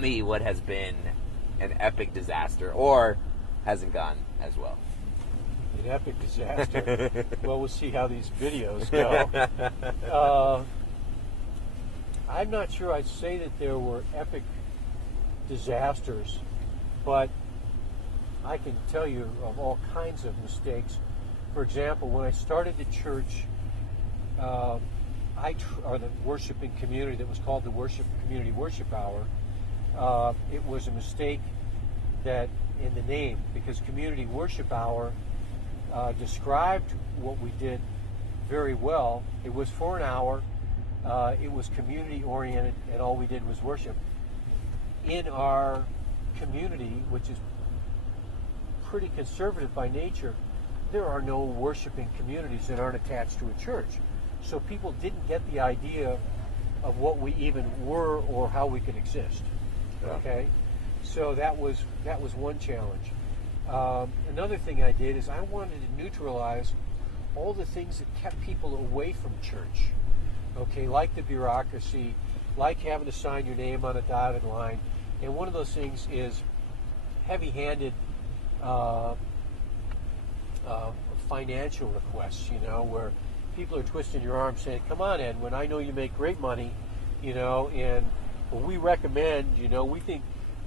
me what has been an epic disaster or hasn't gone as well. An epic disaster. Well, we'll see how these videos go. I'm not sure I'd say that there were epic disasters, but I can tell you of all kinds of mistakes. For example, when I started the church, or the worshiping community that was called the Community Worship Hour, it was a mistake that in the name, because Community Worship Hour described what we did very well. It was for an hour. It was community oriented, and all we did was worship. In our community, which is pretty conservative by nature, there are no worshiping communities that aren't attached to a church. So people didn't get the idea of what we even were or how we could exist. Yeah. Okay, so that was one challenge. Another thing I did is I wanted to neutralize all the things that kept people away from church. Okay, like the bureaucracy, like having to sign your name on a dotted line, and one of those things is heavy-handed financial requests, where people are twisting your arm saying, come on, Edwin, I know you make great money, and we recommend, we think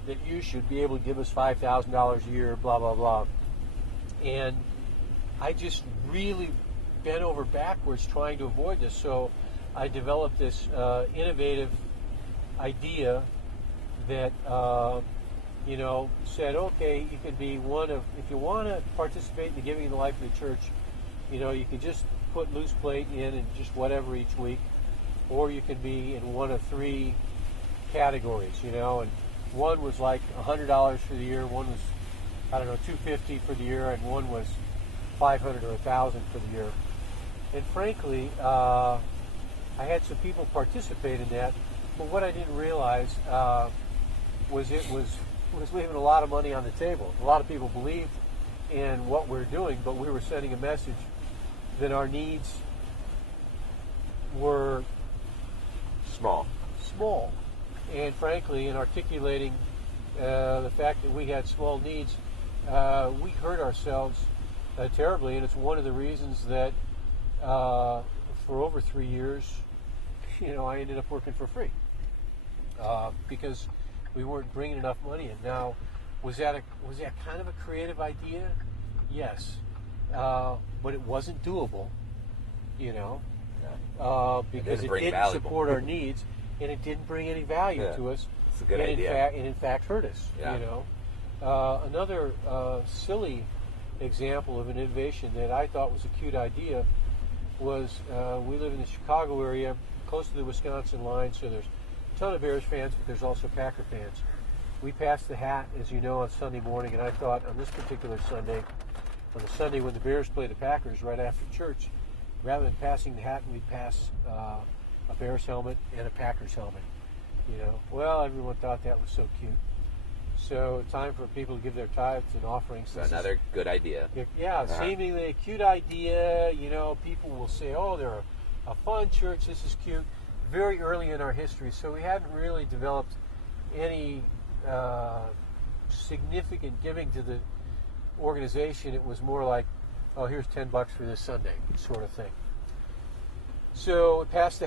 that you should be able to give us $5,000 a year, blah, blah, blah. And I just really bent over backwards trying to avoid this. So I developed this innovative idea that, said, okay, you can be if you want to participate in the giving of the life of the church, you can just put loose plate in and just whatever each week, or you can be in one of three categories, and one was like $100 for the year, one was, $250 for the year, and one was $500 or $1,000 for the year. And frankly, I had some people participate in that, but what I didn't realize was it was leaving a lot of money on the table. A lot of people believed in what we're doing, but we were sending a message that our needs were small. And frankly, in articulating the fact that we had small needs, we hurt ourselves terribly, and it's one of the reasons that for over 3 years, I ended up working for free because we weren't bringing enough money in. Now, was that kind of a creative idea? Yes, but it wasn't doable, because it didn't support our needs, and it didn't bring any value to us. It's a good idea. In fact, hurt us. Another silly example of an innovation that I thought was a cute idea was we live in the Chicago area, close to the Wisconsin line, so there's a ton of Bears fans, but there's also Packer fans. We passed the hat, as you know, on Sunday morning, and I thought on this particular Sunday, on the Sunday when the Bears played the Packers right after church, rather than passing the hat, we'd pass a Bears helmet and a Packers helmet. Well, everyone thought that was so cute. So time for people to give their tithes and offerings. So another good idea. Yeah, seemingly a cute idea. People will say, oh, they're a fun church, this is cute. Very early in our history, so we hadn't really developed any significant giving to the organization. It was more like, oh, here's $10 for this Sunday, sort of thing. So we passed the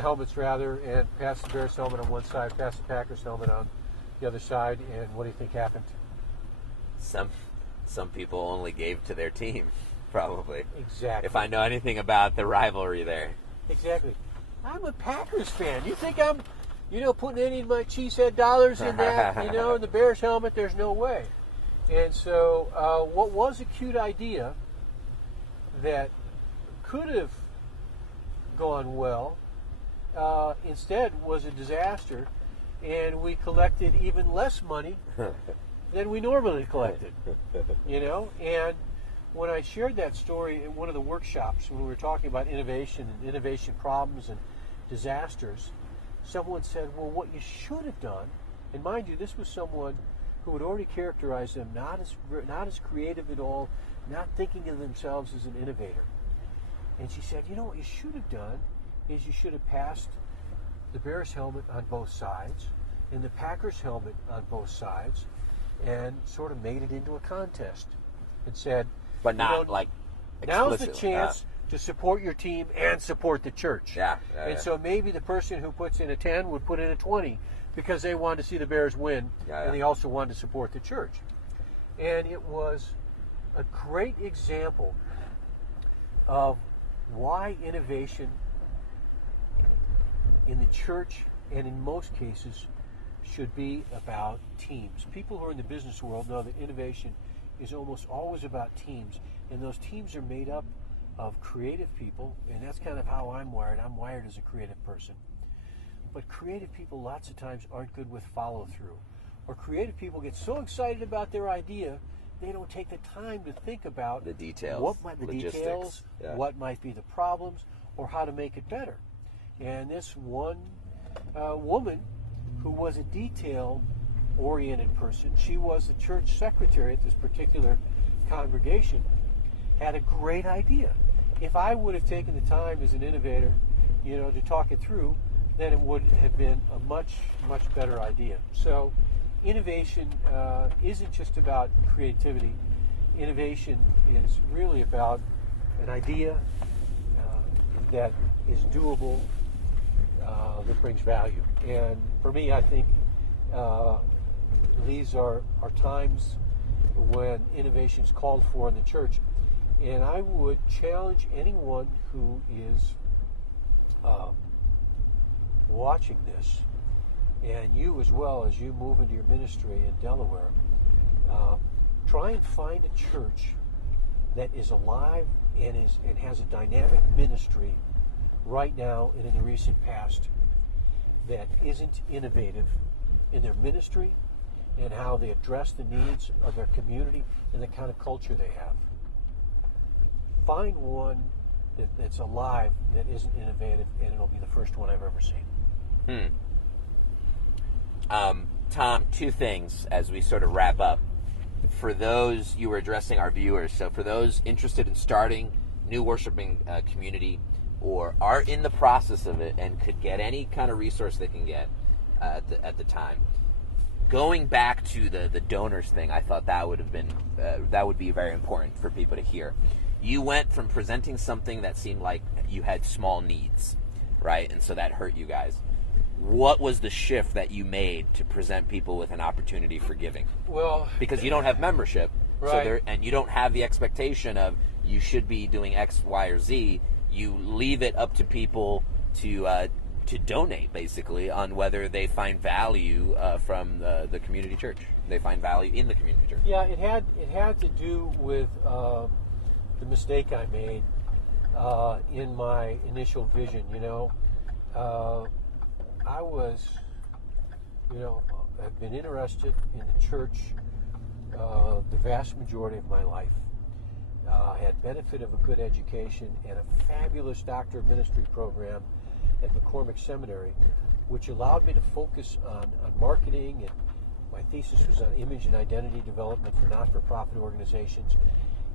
helmets rather, and passed the Bears helmet on one side, passed the Packers helmet on the other side, and what do you think happened? Some people only gave to their team, probably. Exactly. If I know anything about the rivalry there. Exactly. I'm a Packers fan. You think I'm, putting any of my cheesehead dollars in that, in the Bears helmet? There's no way. And so what was a cute idea that could have gone well, instead was a disaster, and we collected even less money than we normally collected, and when I shared that story at one of the workshops when we were talking about innovation and innovation problems and disasters, someone said, well, what you should have done, and mind you, this was someone who would already characterize them not as creative at all, not thinking of themselves as an innovator. And she said, what you should have done is you should have passed the Bears helmet on both sides. in the Packers helmet on both sides and sort of made it into a contest and said, But not you know, like now's the explicitly. chance to support your team and support the church. And so maybe the person who puts in a 10 would put in a 20 because they wanted to see the Bears win, and they also wanted to support the church. And it was a great example of why innovation in the church and in most cases should be about teams. People who are in the business world know that innovation is almost always about teams, and those teams are made up of creative people, and that's kind of how I'm wired. I'm wired as a creative person. But creative people lots of times aren't good with follow-through. Or creative people get so excited about their idea, they don't take the time to think about the details, what might be the problems, or how to make it better. And this one woman who was a detail-oriented person, she was the church secretary at this particular congregation, had a great idea. If I would have taken the time as an innovator, to talk it through, then it would have been a much, much better idea. So innovation isn't just about creativity. Innovation is really about an idea that is doable, that brings value. And for me, I think these are times when innovation is called for in the church. And I would challenge anyone who is watching this, and you as well, as you move into your ministry in Delaware, try and find a church that is alive and has a dynamic ministry right now and in the recent past that isn't innovative in their ministry and how they address the needs of their community and the kind of culture they have. Find one that's alive that isn't innovative, and it'll be the first one I've ever seen. Tom, two things as we sort of wrap up. For those, you were addressing our viewers, so for those interested in starting new worshiping community or are in the process of it and could get any kind of resource they can get at the time, going back to the donors thing, I thought that would have been that would be very important for people to hear. You went from presenting something that seemed like you had small needs, right? And so that hurt you guys. What was the shift that you made to present people with an opportunity for giving? Well, because you don't have membership, right. And you don't have the expectation of you should be doing X, Y, or Z. You leave it up to people to donate, basically, on whether they find value from the community church. They find value in the community church. Yeah, it had to do with the mistake I made in my initial vision. I was, I've been interested in the church the vast majority of my life. I had benefit of a good education and a fabulous Doctor of Ministry program at McCormick Seminary, which allowed me to focus on marketing, and my thesis was on image and identity development for not-for-profit organizations,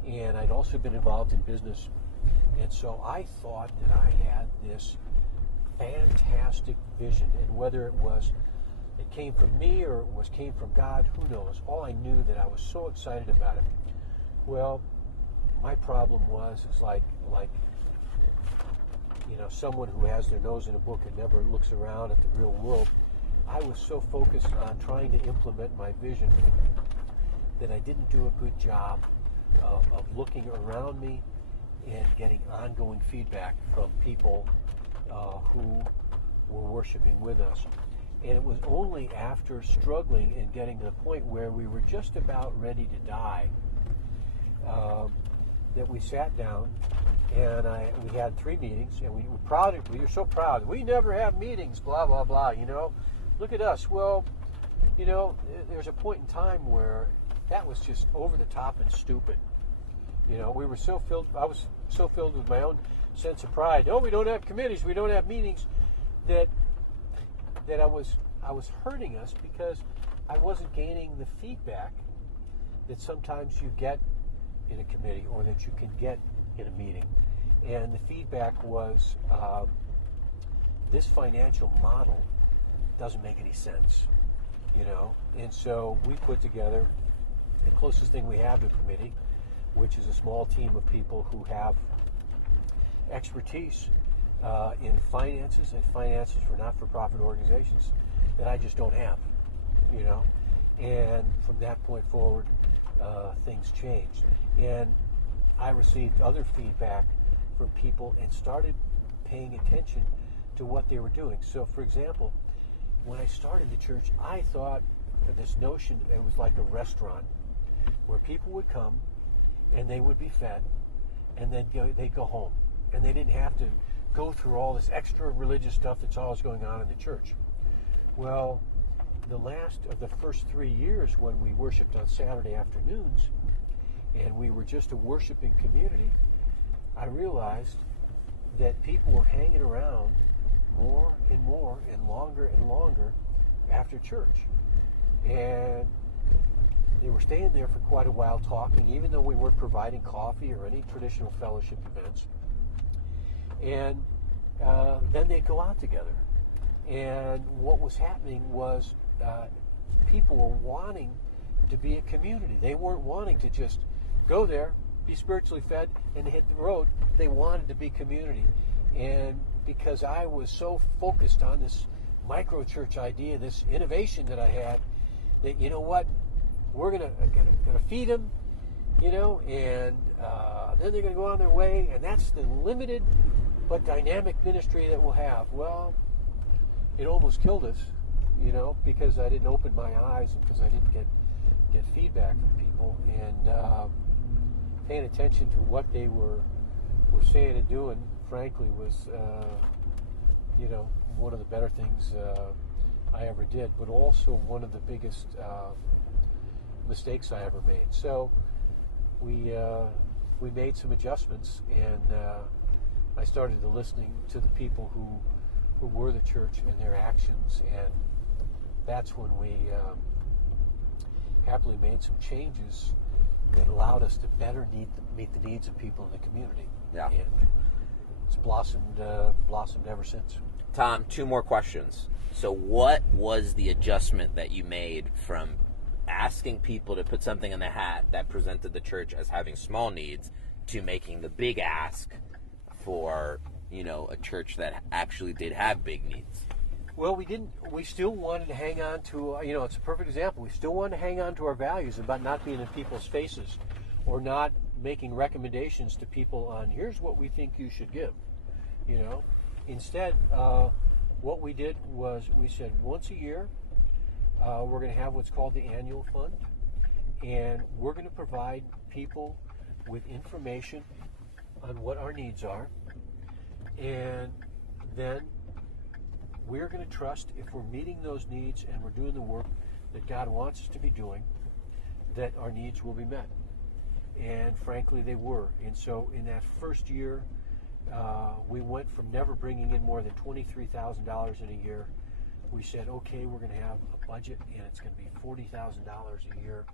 and I'd also been involved in business. And so I thought that I had this fantastic vision, and whether it came from me or came from God, who knows? All I knew that I was so excited about it. Well, my problem is like someone who has their nose in a book and never looks around at the real world. I was so focused on trying to implement my vision that I didn't do a good job of looking around me and getting ongoing feedback from people who were worshiping with us. And it was only after struggling and getting to the point where we were just about ready to die that we sat down and we had 3 meetings, and we were so proud. We never have meetings, blah, blah, blah, Look at us. Well, there's a point in time where that was just over the top and stupid. We were so filled, I was so filled with my own sense of pride. Oh, we don't have committees, we don't have meetings, that I was hurting us because I wasn't gaining the feedback that sometimes you get in a committee or that you can get in a meeting. And the feedback was, this financial model doesn't make any sense. you know. And so we put together the closest thing we have to a committee, which is a small team of people who have expertise in finances and finances for not-for-profit organizations that I just don't have, you know. And from that point forward, things changed. And I received other feedback from people and started paying attention to what they were doing. So, for example, when I started the church, I thought of this notion, it was like a restaurant where people would come and they would be fed and then they'd go home. And they didn't have to go through all this extra religious stuff that's always going on in the church. Well, the last of the first 3 years when we worshiped on Saturday afternoons and we were just a worshiping community, I realized that people were hanging around more and more and longer after church. And they were staying there for quite a while talking, even though we weren't providing coffee or any traditional fellowship events. And then they'd go out together. And what was happening was people were wanting to be a community. They weren't wanting to just go there, be spiritually fed, and hit the road. They wanted to be community. And because I was so focused on this micro-church idea, this innovation that I had, that, you know what, we're gonna feed them, you know, and then they're going to go on their way, and that's the limited but dynamic ministry that we'll have. Well, it almost killed us, you know, because I didn't open my eyes and because I didn't get feedback from people, and paying attention to what they were saying and doing, frankly, was, you know, one of the better things I ever did, but also one of the biggest mistakes I ever made. So we made some adjustments, and I started listening to the people who were the church and their actions, and that's when we happily made some changes that allowed us to better meet the needs of people in the community. Yeah. And it's blossomed ever since. Tom, 2 more questions. So what was the adjustment that you made from asking people to put something in the hat that presented the church as having small needs to making the big ask for, you know, a church that actually did have big needs? Well, we still wanted to hang on to, you know, it's a perfect example. We still wanted to hang on to our values about not being in people's faces or not making recommendations to people on, here's what we think you should give, you know. Instead, what we did was we said once a year, we're going to have what's called the annual fund, and we're going to provide people with information on what our needs are, and then we're going to trust if we're meeting those needs and we're doing the work that God wants us to be doing, that our needs will be met. And frankly, they were. And so in that first year, we went from never bringing in more than $23,000 in a year. We said, okay, we're going to have a budget, and it's going to be $40,000 a year.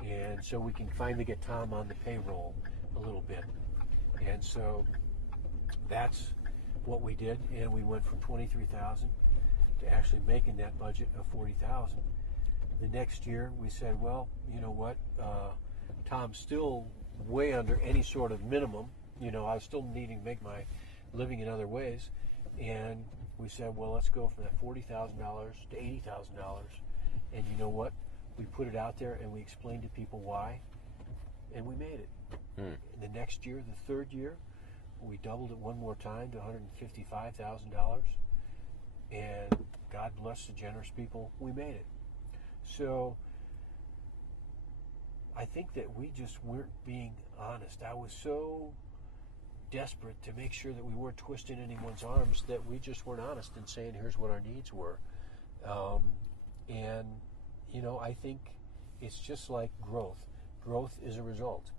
And so we can finally get Tom on the payroll a little bit. And so that's what we did, and we went from $23,000 to actually making that budget of $40,000. The next year, we said, well, you know what? Tom's still way under any sort of minimum. You know, I was still needing to make my living in other ways, and we said, well, let's go from that $40,000 to $80,000. And you know what? We put it out there, and we explained to people why, and we made it. The next year, the third year, we doubled it one more time to $155,000, and God bless the generous people, we made it. So I think that we just weren't being honest. I was so desperate to make sure that we weren't twisting anyone's arms that we just weren't honest in saying here's what our needs were. And, you know, I think it's just like growth. Growth is a result.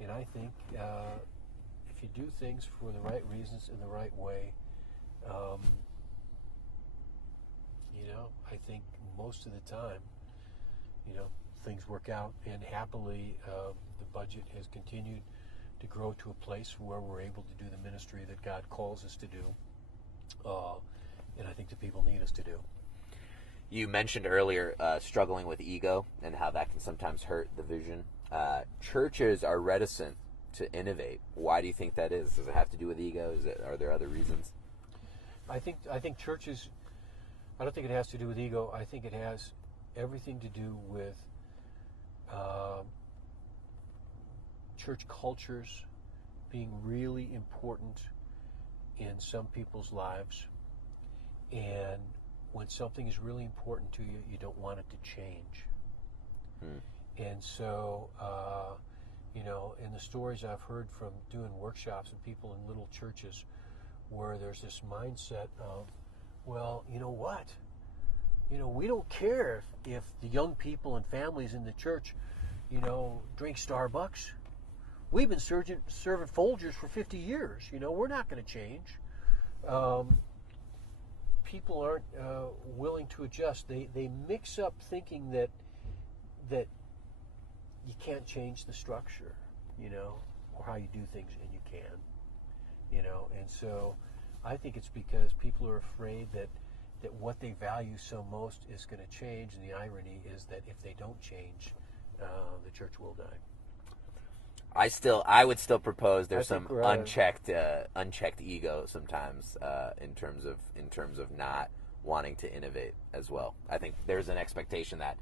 And I think if you do things for the right reasons in the right way, you know, I think most of the time, you know, things work out, and happily the budget has continued to grow to a place where we're able to do the ministry that God calls us to do, and I think the people need us to do. You mentioned earlier struggling with ego and how that can sometimes hurt the vision. Churches are reticent to innovate. Why do you think that is? Does it have to do with ego? Are there other reasons? I think churches, I don't think it has to do with ego. I think it has everything to do with church cultures being really important in some people's lives. And when something is really important to you, you don't want it to change. And so, in the stories I've heard from doing workshops and people in little churches where there's this mindset of, well, you know what? We don't care if the young people and families in the church, drink Starbucks. We've been serving Folgers for 50 years. We're not going to change. People aren't willing to adjust. They mix up thinking that you can't change the structure, or how you do things, and you can, And so I think it's because people are afraid that what they value so most is going to change, and the irony is that if they don't change, the church will die. I would still propose there's some unchecked ego sometimes in terms of not wanting to innovate as well. I think there's an expectation that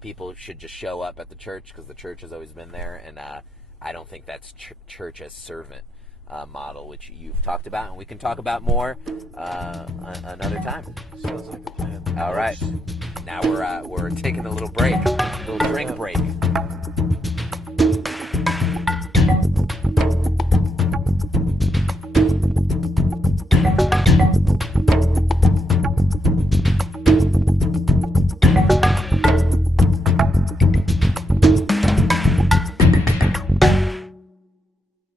people should just show up at the church because the church has always been there, and I don't think that's church as servant model, which you've talked about, and we can talk about more another time. Sounds like a plan. All right, now we're taking a little break, a little drink break.